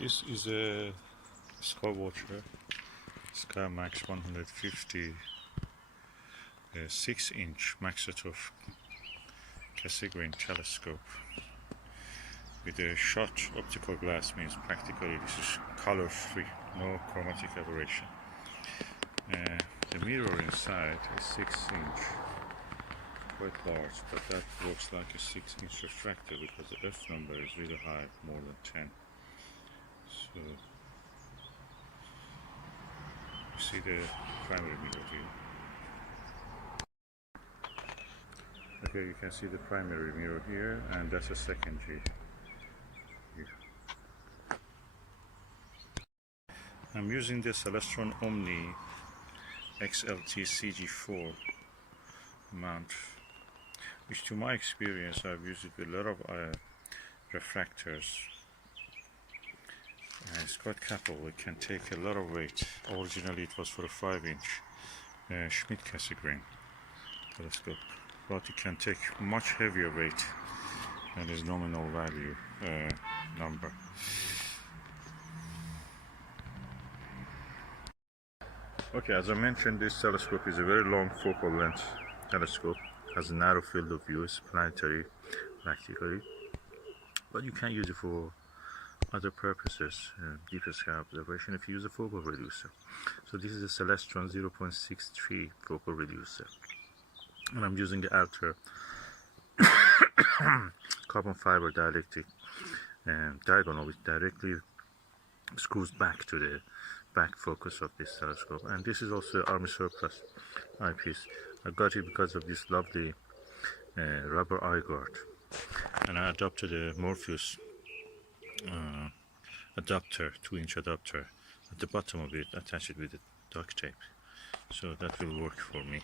This is a Skywatcher Skymax 150 6-inch Maksutov-Cassegrain telescope with a shot optical glass. Means practically this is color free, no chromatic aberration. The mirror inside is 6-inch, quite large, but that looks like a 6-inch refractor because the F number is really high, more than 10. So you see the primary mirror here. Okay, you can see the primary mirror here, and that's a secondary here. I'm using the Celestron Omni XLT CG4 mount, which to my experience I've used it with a lot of refractors. It's quite capable. It can take a lot of weight. Originally it was for a 5-inch Schmidt-Cassegrain telescope, but it can take much heavier weight than its nominal value number. Okay, as I mentioned, this telescope is a very long focal length telescope, has a narrow field of view, it's planetary practically, but you can use it for other purposes, deeper sky observation, if you use a focal reducer. So this is a Celestron 0.63 focal reducer, and I'm using the Altair carbon fiber dielectric diagonal, which directly screws back to the back focus of this telescope. And this is also Army Surplus Eyepiece. I got it because of this lovely rubber eye guard, and I adopted a Morpheus adapter, 2-inch adapter at the bottom of it, attach it with the duct tape, so that will work for me.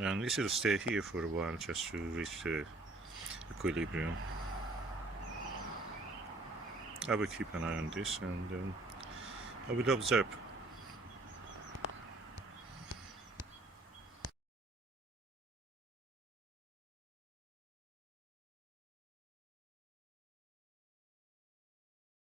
And this will stay here for a while just to reach the equilibrium. I will keep an eye on this, and I will observe